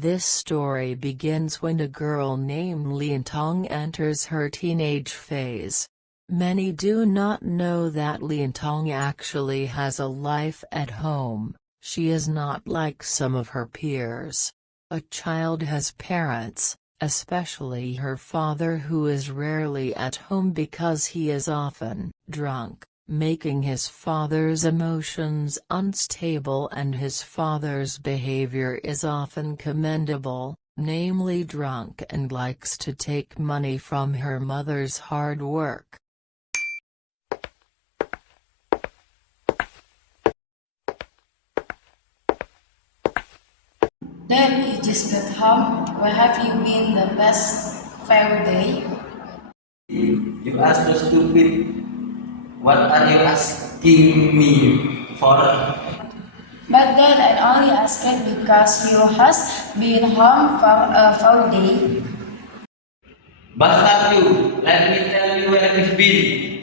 This story begins when a girl named Lintang enters her teenage phase. Many do not know that Lintang actually has a life at home. She is not like some of her peers. A child has parents, especially her father, who is rarely at home because he is often drunk, making his father's emotions unstable, and his father's behavior is often commendable, namely drunk, and likes to take money from her mother's hard work. Dad, you just got home. Where have you been the past 5 days? You are so stupid. What are you asking me for? But Dad, I only asked because you has been home for a full day. Bastard you! Let me tell you where you've been.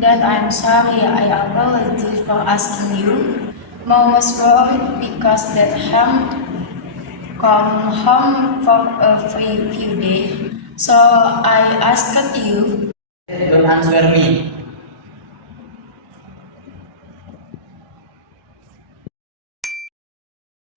Dad, I'm sorry. I apologize for asking you. Mom was worried because Dad hadn't come home for a few days. So I asked you. Don't answer me.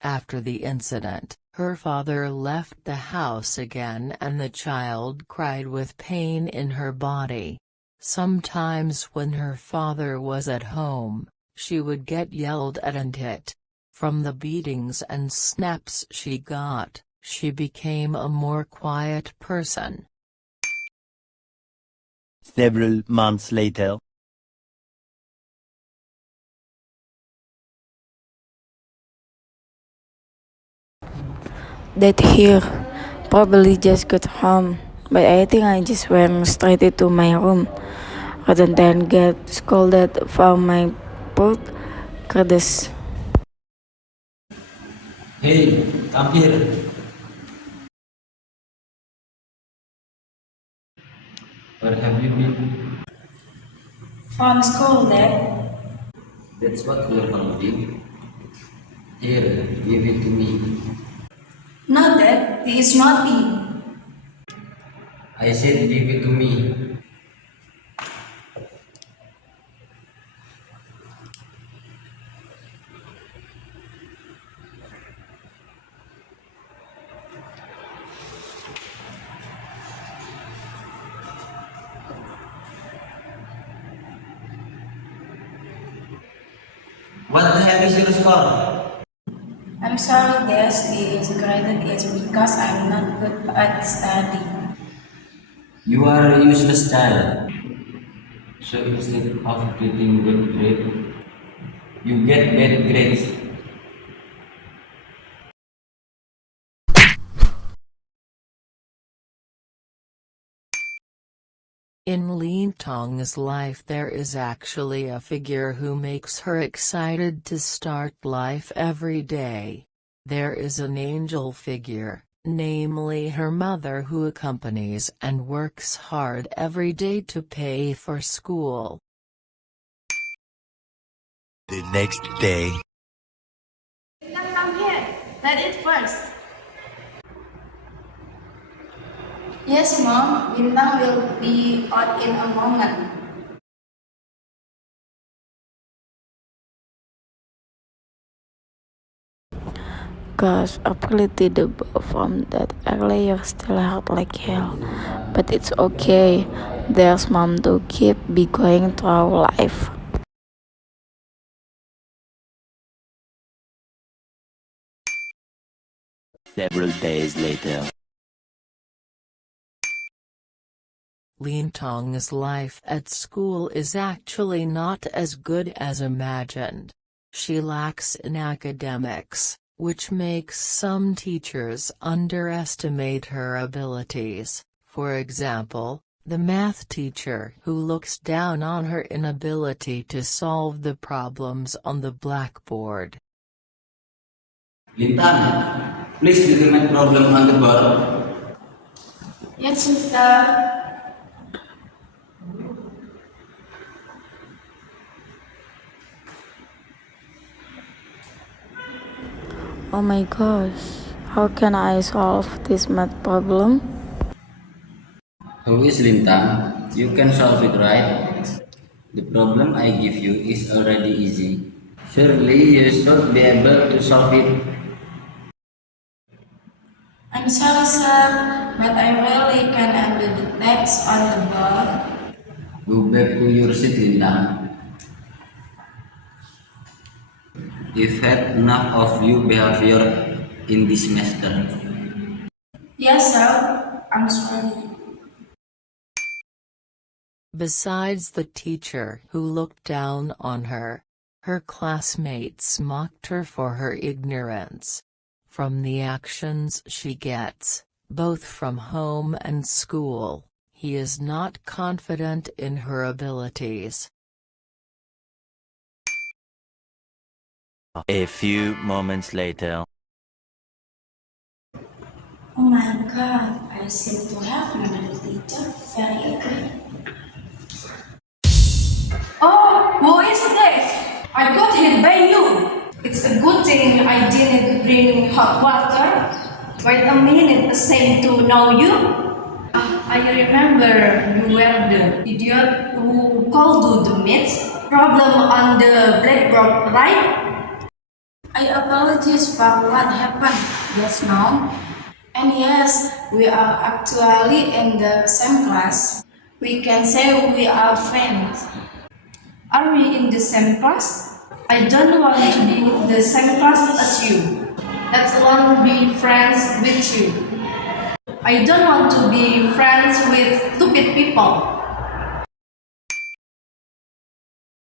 After the incident, her father left the house again and the child cried with pain in her body. Sometimes when her father was at home, she would get yelled at and hit. From the beatings and snaps she got, she became a more quiet person. Several months later. That here probably just got home, but I think I just went straight into my room rather than get scolded for my poor gadis. Hey, come here. Where have you been? From school, Dad. That's what you're holding. Here, give it to me. No, Dad, he is naughty. I said give it to me. What the hell is your score? I'm sorry, Dad, he is graded is because I'm not good at studying. You are a useless child. So instead of getting good grade, you get bad grades. In Lintang's life there is actually a figure who makes her excited to start life every day. There is an angel figure, namely her mother, who accompanies and works hard every day to pay for school. The next day. Come here. Let it first. Yes, Mom. Lintang will be out in a moment. Gosh, apparently the ball from that earlier still hurt like hell. But it's okay. There's Mom to keep me going through life. Several days later. Lintang's life at school is actually not as good as imagined. She lacks in academics, which makes some teachers underestimate her abilities. For example, the math teacher who looks down on her inability to solve the problems on the blackboard. Lintang, please do the math problem on the board. Yes, sister. Oh my gosh, how can I solve this math problem? Who is Lintang? You can solve it, right? The problem I give you is already easy. Surely you should be able to solve it. I'm sorry, sir, but I really can't undo the text on the board. Go back to your seat, Lintang. You've had enough of your behavior in this semester. Yes, sir. I'm sorry. Besides the teacher who looked down on her, her classmates mocked her for her ignorance. From the actions she gets, both from home and school, he is not confident in her abilities. A few moments later. Oh my god, I seem to have another teacher very angry. Oh, who is this? I got hit by you. It's a good thing I didn't bring hot water. Wait a minute, saying to know you? I remember you were the idiot who called you the math problem on the blackboard, right? I apologize for what happened just now. And yes, we are actually in the same class. We can say we are friends. Are we in the same class? I don't want to be in the same class as you. Let's alone be friends with you. I don't want to be friends with stupid people.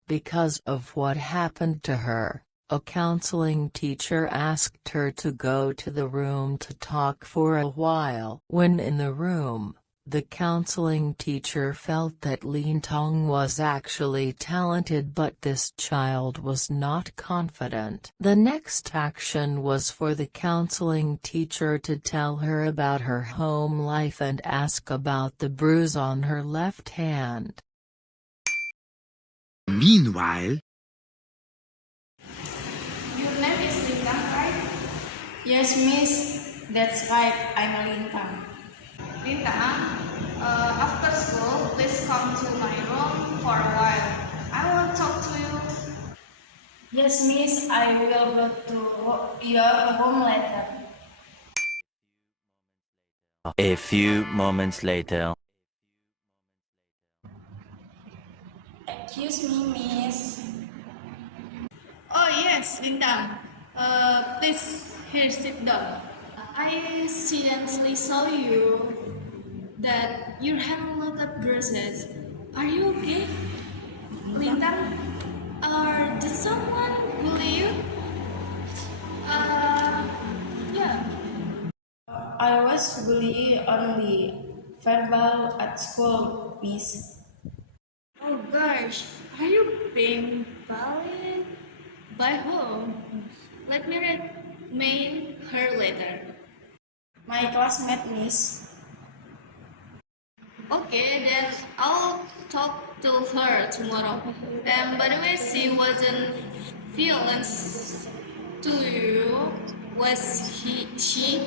Because of what happened to her, a counseling teacher asked her to go to the room to talk for a while. When in the room, the counseling teacher felt that Lintang was actually talented, but this child was not confident. The next action was for the counseling teacher to tell her about her home life and ask about the bruise on her left hand. Meanwhile, Your name is Lintang, right? Yes, miss. That's right. I'm Lintang. Lintang, after school, please come to my room for a while. I want to talk to you. Yes, miss. I will go to your room later. A few moments later. Excuse me, miss. Oh yes, Lintang. Please here sit down. I accidentally saw you that your hand looked at bruises. Are you okay, Lintang? Or did someone bully you? Yeah. I was bullied only verbal at school, miss. Oh gosh, are you being bullied? By whom? Let me remain her later. My classmate, miss. Okay, then I'll talk to her tomorrow. And by the way, she wasn't violent to you, she?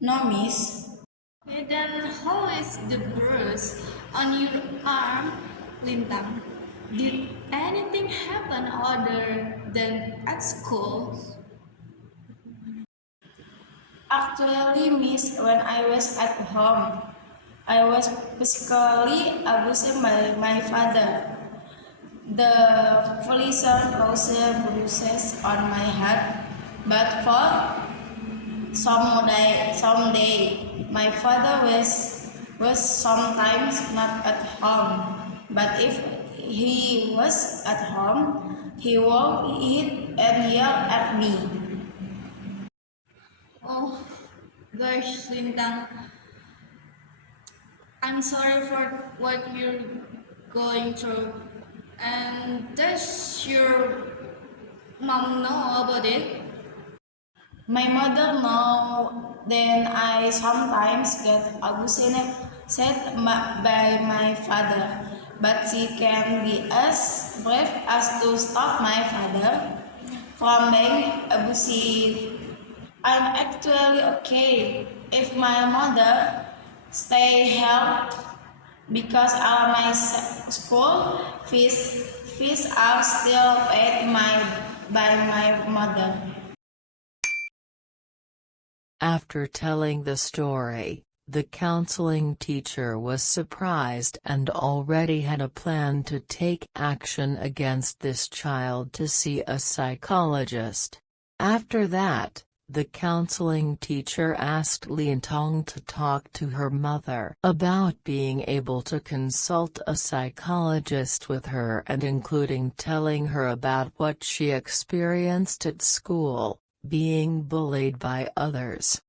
No, miss. Okay, then how is the bruise on your arm, Lintang? Did anything happen other than at school? Actually, miss, when I was at home, I was physically abused by my father. The police caused bruises on my head, but for someday, my father was sometimes not at home. But if he was at home, he would hit and yell at me. Oh, gosh, Lintang, I'm sorry for what you're going through. And does your mom know about it? My mother know then I sometimes get abused by my father, but she can be as brave as to stop my father. from being abusive. I'm actually okay if my mother stay help because all my school fees are still paid by my mother. After telling the story, the counseling teacher was surprised and already had a plan to take action against this child to see a psychologist. After that, the counseling teacher asked Lintang to talk to her mother about being able to consult a psychologist with her and including telling her about what she experienced at school, being bullied by others.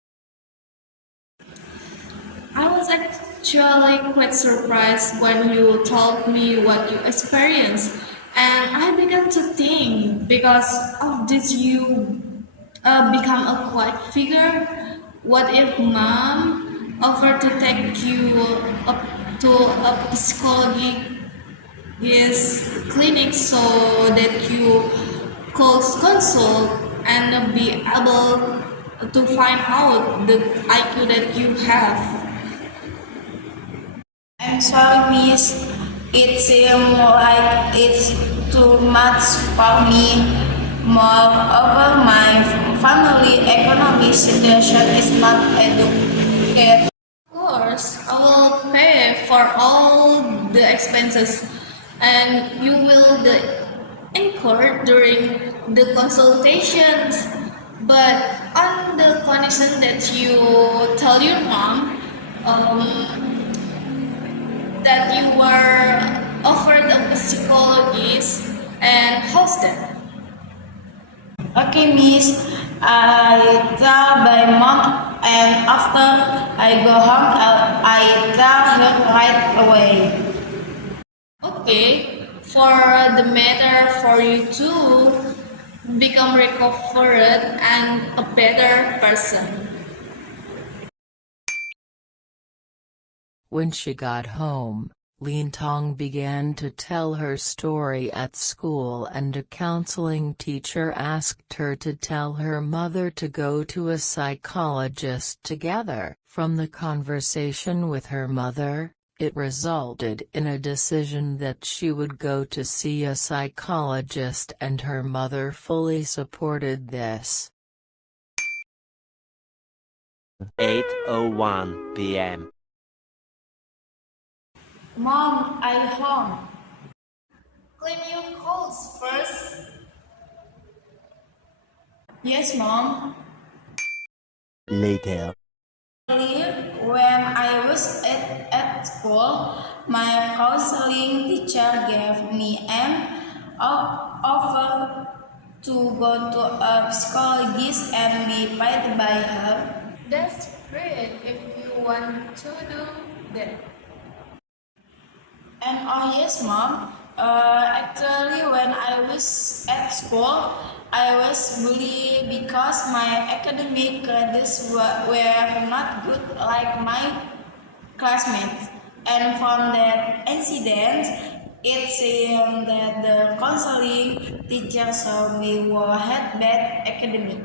I was actually quite surprised when you told me what you experienced, and I began to think because of this you become a quiet figure. What if mom offered to take you up to a psychology clinic so that you could consult and be able to find out the IQ that you have? I'm sorry, miss. It seems like it's too much for me. Moreover, my family economic situation is not educated. Of course, I will pay for all the expenses and you will incur during the consultations. But on the condition that you tell your mom that you were offered a psychologist and hosted. Okay, miss. I tell my mom, and after I go home, I tell her right away. Okay, for the matter for you to become recovered and a better person. When she got home, Lintang began to tell her story at school and a counseling teacher asked her to tell her mother to go to a psychologist together. From the conversation with her mother, it resulted in a decision that she would go to see a psychologist and her mother fully supported this. 8:01 p.m. Mom, I home. Clean your clothes first. Yes, mom. Later. When I was at school, my counseling teacher gave me an offer to go to a psychologist and be paid by her. That's great if you want to do that. And oh yes, mom. Actually, when I was at school, I was bullied because my academic grades were not good like my classmates. And from that incident, it seemed that the counseling teacher saw me had bad academic.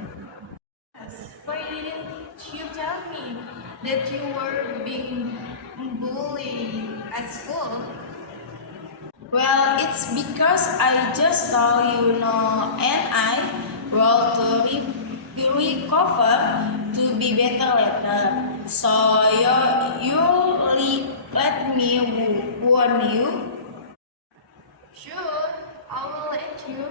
Why didn't you tell me that you were being bullied at school? Well, it's because I just told you no, and I will to recover to be better later. So you let me warn you. Sure, I will let you.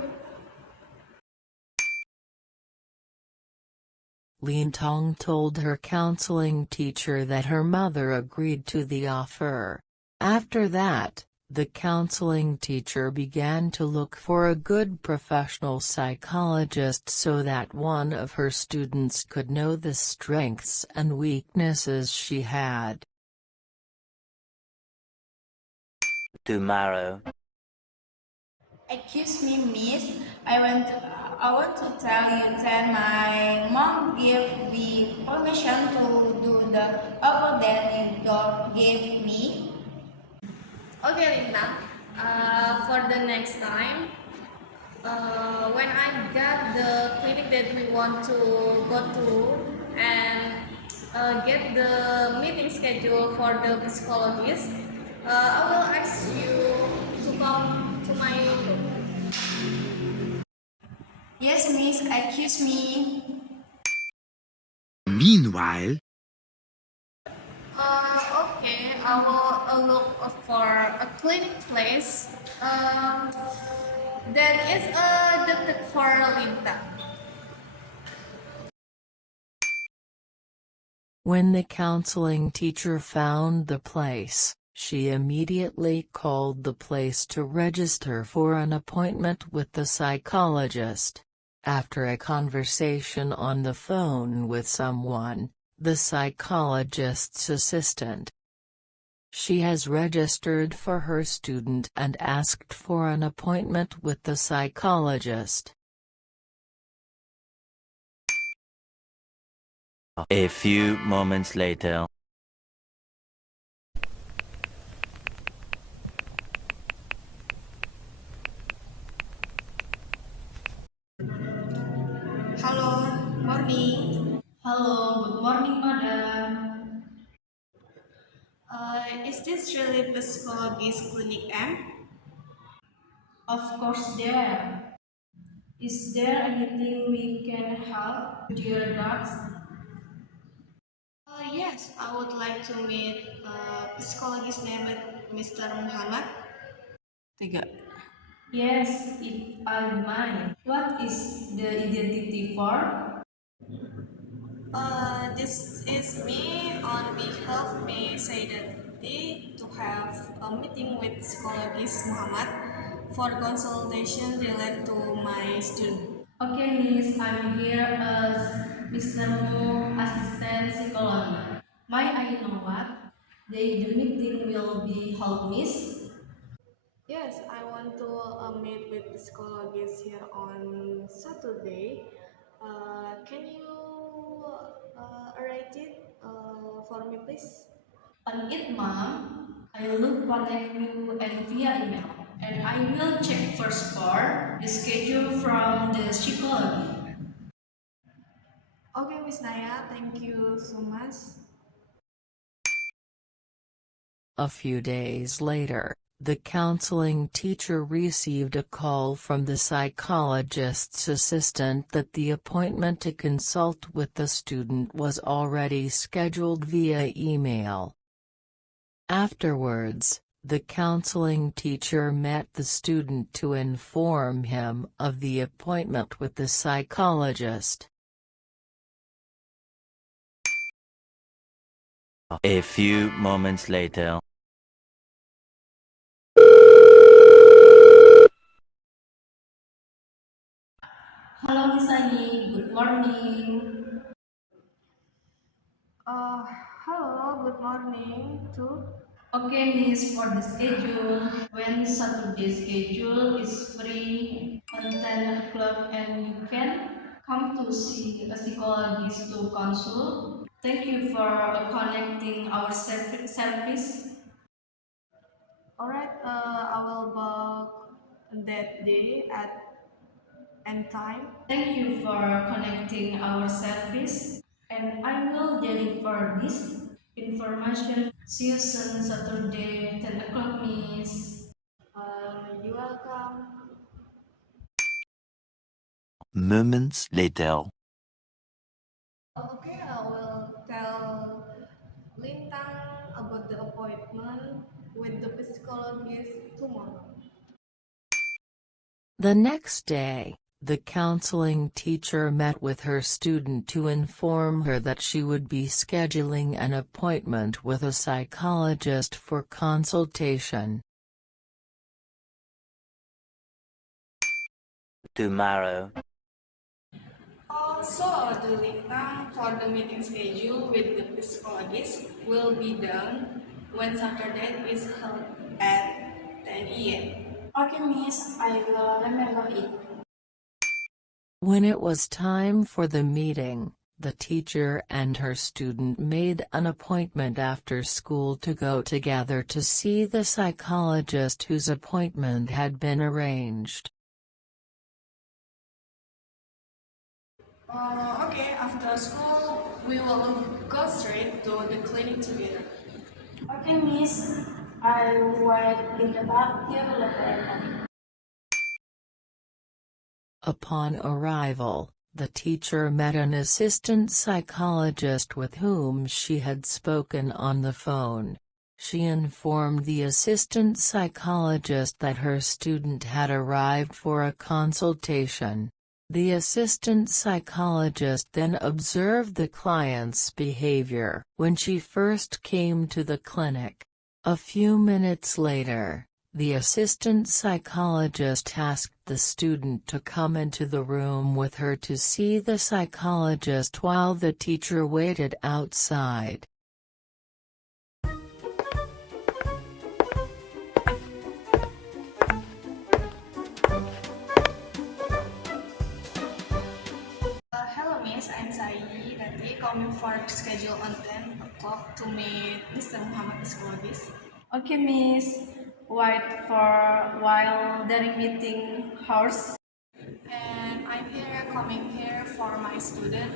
Lintang told her counseling teacher that her mother agreed to the offer. After that, the counseling teacher began to look for a good professional psychologist so that one of her students could know the strengths and weaknesses she had. Tomorrow. Excuse me, miss. I want to tell you that my mom gave me permission to do the offer that you gave me. Okay, Lintang. For the next time, When I got the clinic that we want to go to and get the meeting schedule for the psychologist, I will ask you to come to my room. Yes, miss, excuse me. Meanwhile, Okay, I will look for a clinic place that is adapted for Lintang. When the counseling teacher found the place, she immediately called the place to register for an appointment with the psychologist. After a conversation on the phone with someone, the psychologist's assistant, she has registered for her student and asked for an appointment with the psychologist. A few moments later. Hello, morning. Hello, good morning, madam. Is this really the psychologist clinic M? Of course, there. Is there anything we can help with your dogs? Yes, I would like to meet psychologist named Mr. Muhammad. Tiga. Yes, if I mind. What is the identity for? This is me on behalf of me say that to have a meeting with psychologist Muhammad for consultation related to my student. Okay, miss, I'm here as Mr. Mu, Asisten Psikolog. May I know what? The meeting will be held, miss? Yes, I want to meet with the psychologist here on Saturday. Can you write it for me, please? On it, ma'am, I will connect you and via email. And I will check first for the schedule from the psychology. Okay, Miss Naya, thank you so much. A few days later, the counseling teacher received a call from the psychologist's assistant that the appointment to consult with the student was already scheduled via email. Afterwards, the counseling teacher met the student to inform him of the appointment with the psychologist. A few moments later. Hello, Miss Ani. Good morning. Uh, Hello, good morning too. Okay, miss, for the schedule, when Saturday schedule is free on 10 o'clock and you can come to see a psychologist to consult. Thank you for connecting our service. Alright, I will book that day at end time. Thank you for connecting our service and I will deliver this information. See you soon Saturday 10 o'clock, miss. You're welcome. Moments later. Okay, I will tell Lintang about the appointment with the psychologist tomorrow. The next day, the counseling teacher met with her student to inform her that she would be scheduling an appointment with a psychologist for consultation. Tomorrow. Also, the Lintang for the meeting schedule with the psychologist will be done when Saturday is held at 10 a.m. Okay, miss, I will remember it. When it was time for the meeting, the teacher and her student made an appointment after school to go together to see the psychologist whose appointment had been arranged. Okay, after school, we will go straight to the clinic together. Okay, Miss. I wait in the back here later. Upon arrival, the teacher met an assistant psychologist with whom she had spoken on the phone. She informed the assistant psychologist that her student had arrived for a consultation. The assistant psychologist then observed the client's behavior when she first came to the clinic. A few minutes later, the assistant psychologist asked the student to come into the room with her to see the psychologist while the teacher waited outside. Hello, Miss. I'm Sayi. Nanti coming for schedule on 10 o'clock to meet Mr. Muhammad Psikologis. Okay, Miss. Wait for while during meeting hours. And I'm here coming here for my student,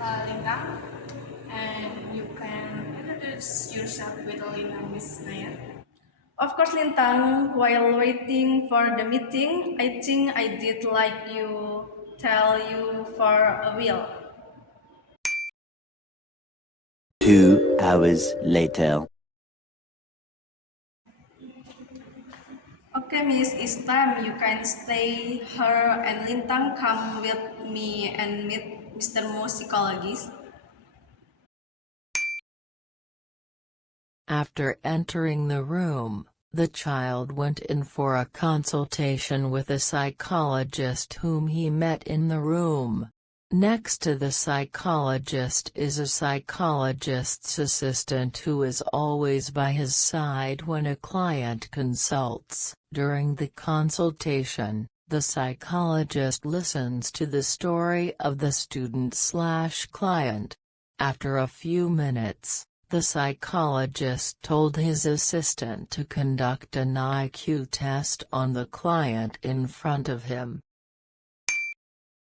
Lintang. And you can introduce yourself with Lintang, Miss Naya. Of course, Lintang, while waiting for the meeting, I think I did like you tell you for a while. 2 hours later. Okay, Miss, it's time you can stay. Her and Lintang come with me and meet Mr. Mo psychologist. After entering the room, the child went in for a consultation with a psychologist whom he met in the room. Next to the psychologist is a psychologist's assistant who is always by his side when a client consults. During the consultation, the psychologist listens to the story of the student/client. After a few minutes, the psychologist told his assistant to conduct an IQ test on the client in front of him.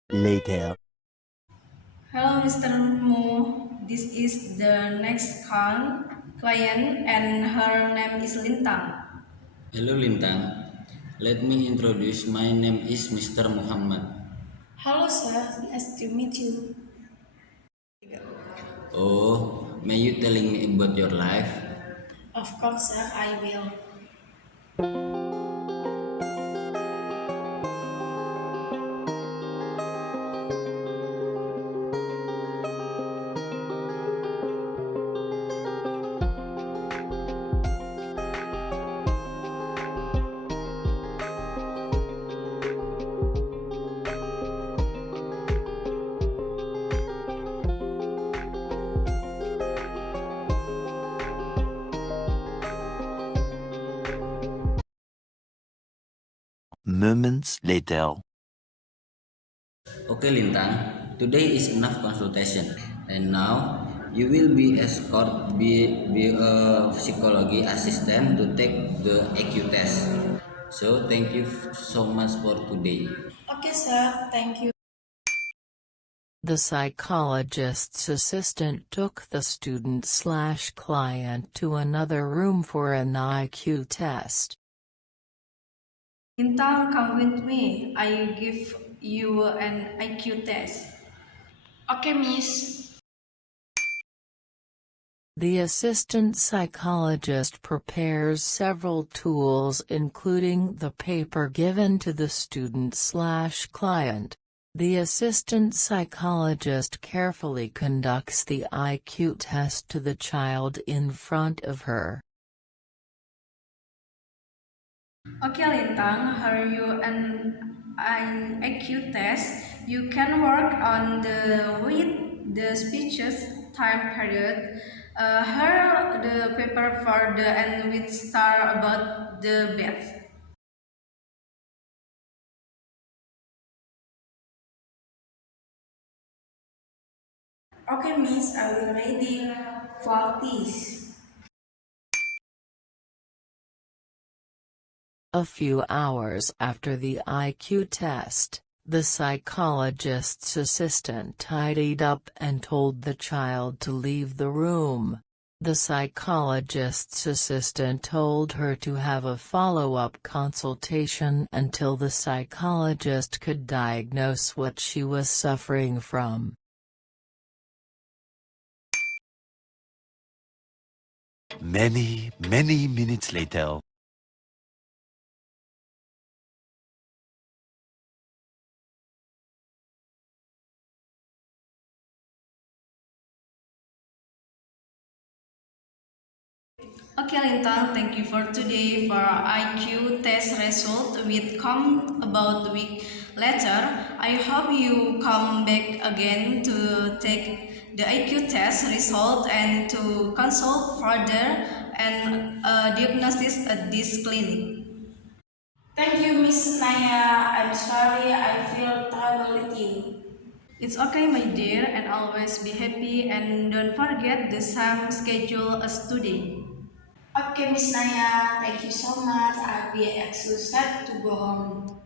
Later. Hello, Mr. Mo. This is the next client, and her name is Lintang. Hello Lintang, let me introduce. My name is Mr. Muhammad. Hello, sir. Nice to meet you. Oh, may you telling me about your life? Of course, sir, I will. Moments later. Okay Lintang, today is enough consultation. And now, you will be escort be a psychology assistant to take the IQ test. So thank you so much for today. Okay, sir. Thank you. The psychologist's assistant took the student/client to another room for an IQ test. Lintang, come with me. I give you an IQ test. Okay, Miss. The assistant psychologist prepares several tools including the paper given to the student/client. The assistant psychologist carefully conducts the IQ test to the child in front of her. Okay, Lintang, her you and IQ test. You can work on the speeches time period. Her the paper for the and with star about the beds. Okay, Miss, I will ready for this. A few hours after the IQ test, The psychologist's assistant tidied up and told the child to leave the room. The psychologist's assistant told her to have a follow-up consultation until the psychologist could diagnose what she was suffering from. Many minutes later. Okay, Lintang, thank you for today. For IQ test result will come about a week later. I hope you come back again to take the IQ test result and to consult further and diagnosis at this clinic. Thank you, Miss Naya. I'm sorry I feel trouble with you. It's okay, my dear, and always be happy and don't forget the same schedule as today. Okay, Miss Naya, thank you so much. I'll be excited to go home.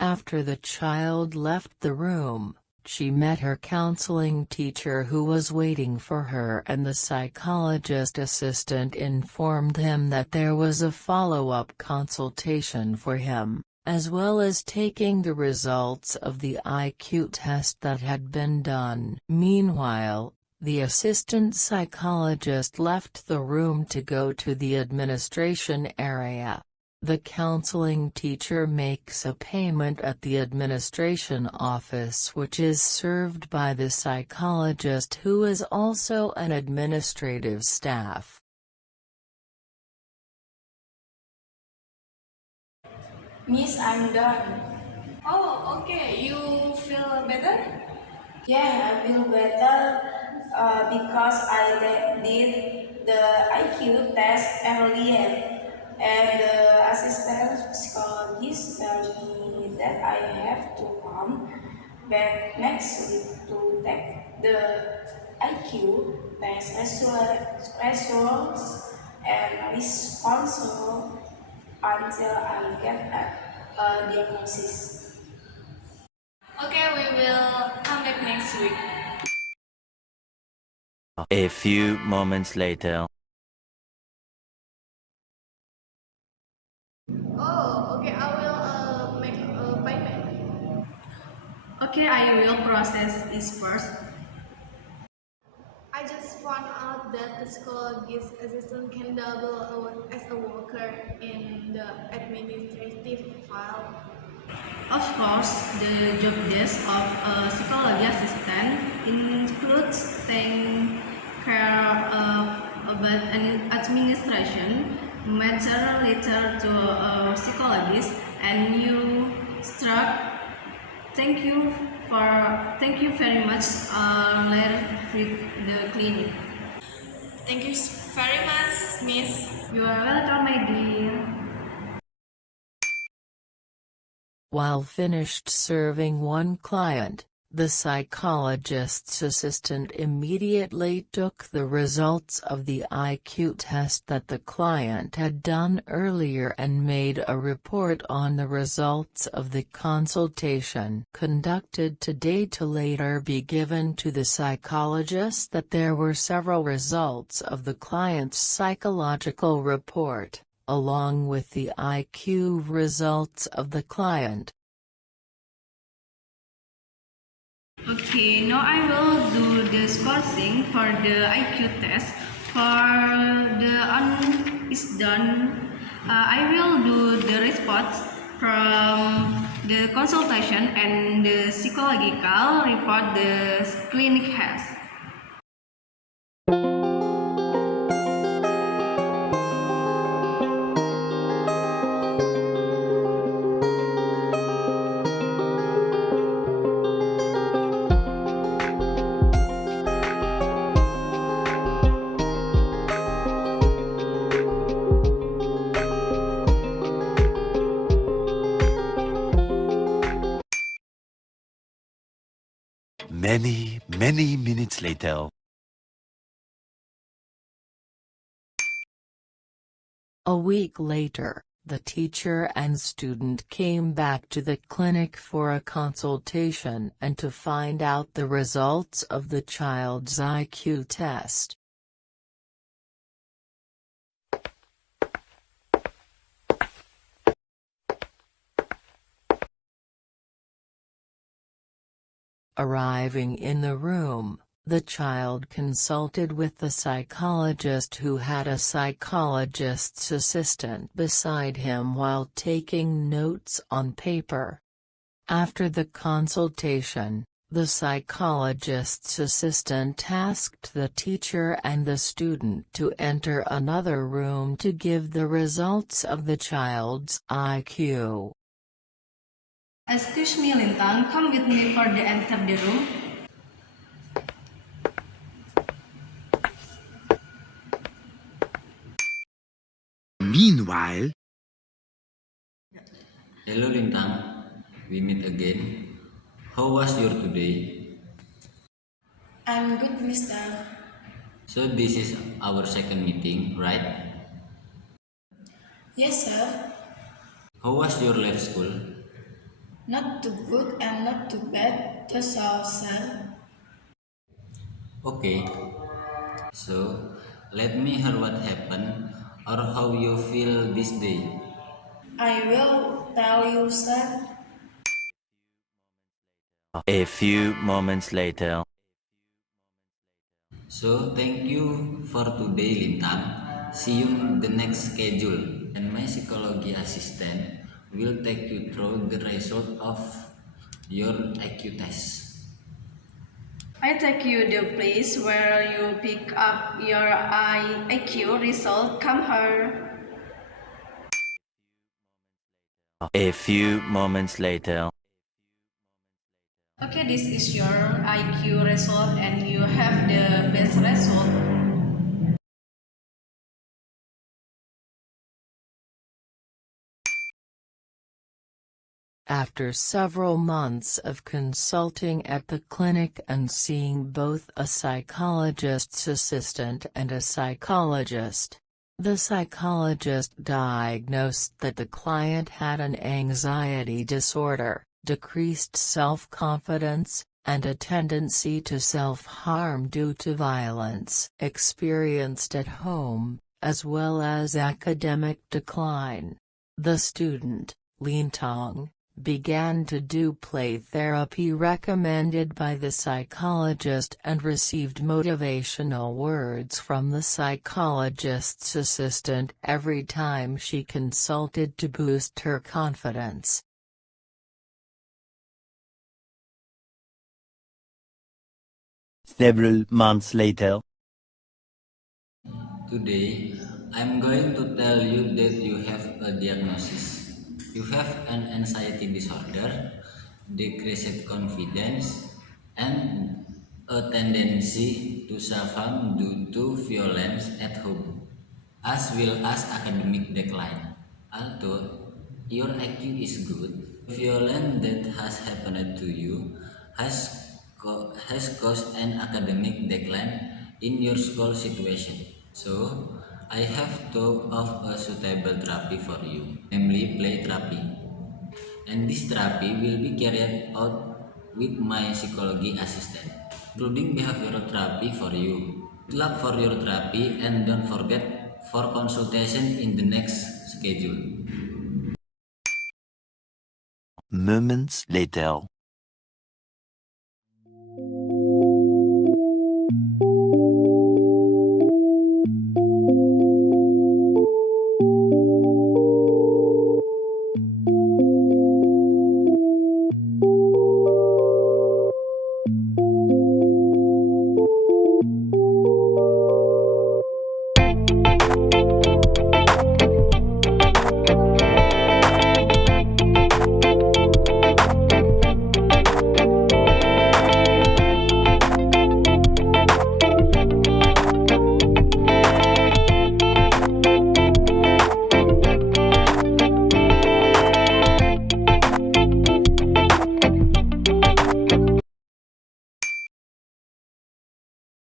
After the child left the room, she met her counseling teacher who was waiting for her, and the psychologist assistant informed him that there was a follow-up consultation for him, as well as taking the results of the IQ test that had been done. Meanwhile, the assistant psychologist left the room to go to the administration area. The counseling teacher makes a payment at the administration office, which is served by the psychologist, who is also an administrative staff. Miss, I'm done. Oh, okay. You feel better? Yeah, I feel better because I did the IQ test earlier. And the assistant psychologist told me that I have to come back next week to take the IQ test results and responsible until I get a diagnosis. Okay, we will come back next week. A few moments later. Oh, okay. I will make a payment. Okay, I will process this first. I just found out that the psychologist assistant can double as a worker in the administrative file. Of course, the job desk of a psychology assistant includes taking care of about an administration, matter later to a psychologist, and you struck. Thank you very much. Later with the clinic. Thank you very much, Miss. You are welcome, my dear. While finished serving one client, the psychologist's assistant immediately took the results of the IQ test that the client had done earlier and made a report on the results of the consultation conducted today to later be given to the psychologist. That there were several results of the client's psychological report, along with the IQ results of the client. Okay, now I will do the scoring for the IQ test. For the one is done, I will do the response from the consultation and the psychological report the clinic has. Many minutes later. A week later, the teacher and student came back to the clinic for a consultation and to find out the results of the child's IQ test. Arriving in the room, the child consulted with the psychologist, who had a psychologist's assistant beside him while taking notes on paper. After the consultation, the psychologist's assistant asked the teacher and the student to enter another room to give the results of the child's IQ. Excuse me, Lintang, come with me for the enter the room. Meanwhile, Hello Lintang, we meet again. How was your today? I'm good, mister. So this is our second meeting, right? Yes, sir. How was your life school? Not too good and not too bad, just so, sir. Okay, so let me hear what happened or how you feel this day. I will tell you, sir. a few moments later. So thank you for today Lintang. See you in the next schedule, and my psychology assistant will take you through the result of your IQ test. I take you the place where you pick up your IQ result. Come here. A few moments later. Okay, this is your IQ result and you have the best result. After several months of consulting at the clinic and seeing both a psychologist's assistant and a psychologist, the psychologist diagnosed that the client had an anxiety disorder, decreased self-confidence, and a tendency to self-harm due to violence experienced at home, as well as academic decline. The student, Lintang, began to do play therapy recommended by the psychologist and received motivational words from the psychologist's assistant every time she consulted to boost her confidence. Several months later. Today, I'm going to tell you that you have a diagnosis. You have an anxiety disorder, decreased confidence, and a tendency to self-harm due to violence at home, as well as academic decline. Although your IQ is good, violence that has happened to you has caused an academic decline in your school situation. So, I have thought of a suitable therapy for you, namely play therapy. And this therapy will be carried out with my psychology assistant, including behavioral therapy for you. Good luck for your therapy, and don't forget for consultation in the next schedule. Moments later.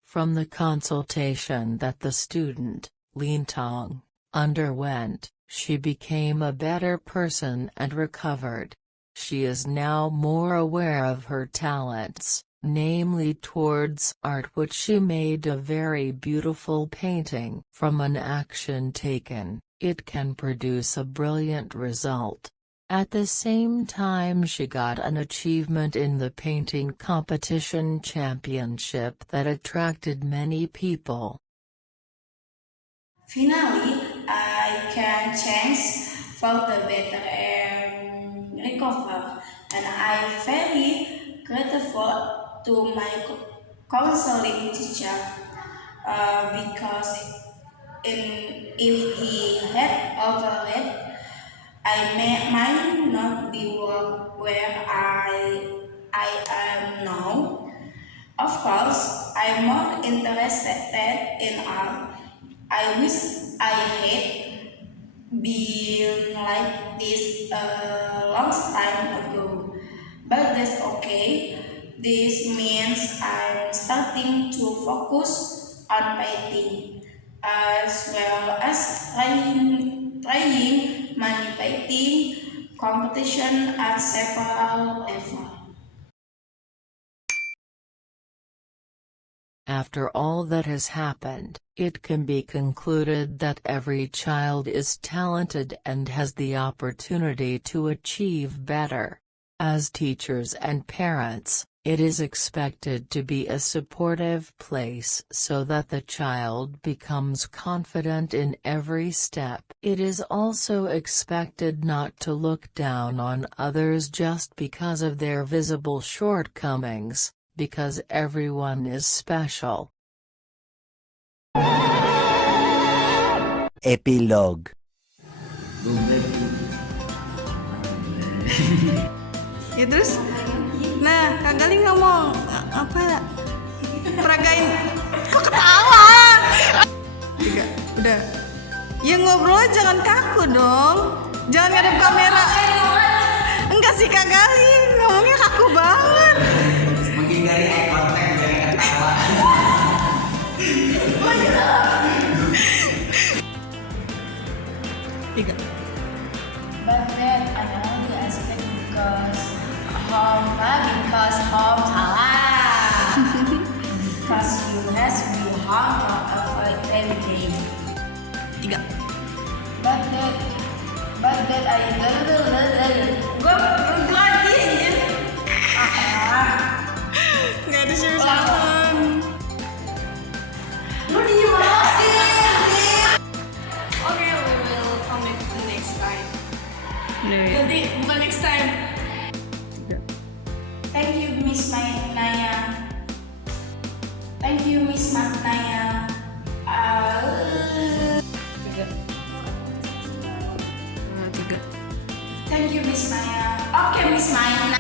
From the consultation that the student, Lintang, underwent, she became a better person and recovered. She is now more aware of her talents, namely towards art, which she made a very beautiful painting. From an action taken, it can produce a brilliant result. At the same time, she got an achievement in the painting competition championship that attracted many people. Finally, I can change for the better and recover, and I'm very grateful to my counseling teacher because if he had overread, might not be where I am now. Of course, I'm more interested in art. I wish I had been like this a long time ago, but that's okay. This means I'm starting to focus on painting as well as trying many painting competition at several levels. After all that has happened, it can be concluded that every child is talented and has the opportunity to achieve better. As teachers and parents, it is expected to be a supportive place so that the child becomes confident in every step. It is also expected not to look down on others just because of their visible shortcomings, because everyone is special. Epilogue. Ya terus, nah Kak Gali ngomong apa? Peragain, kok ketawa? Tiga, udah. Ya ngobrol jangan kaku dong, jangan ngadep kamera. Enggak sih Kak Gali, ngomongnya kaku banget. Menghindari eye contact, jangan ketawa. Tiga. But then I only asked because home salah. Because you has you home for every day. Tiga. But then I gue lagi aja. Nggak ada siapa-siapaan. Lu dimarahin. Okay, we will come back the next time. Nanti bukan next time. Thank you Miss Naya. Thank you Miss Naya. Tiga. Thank you Miss Naya. Oke Miss Naya.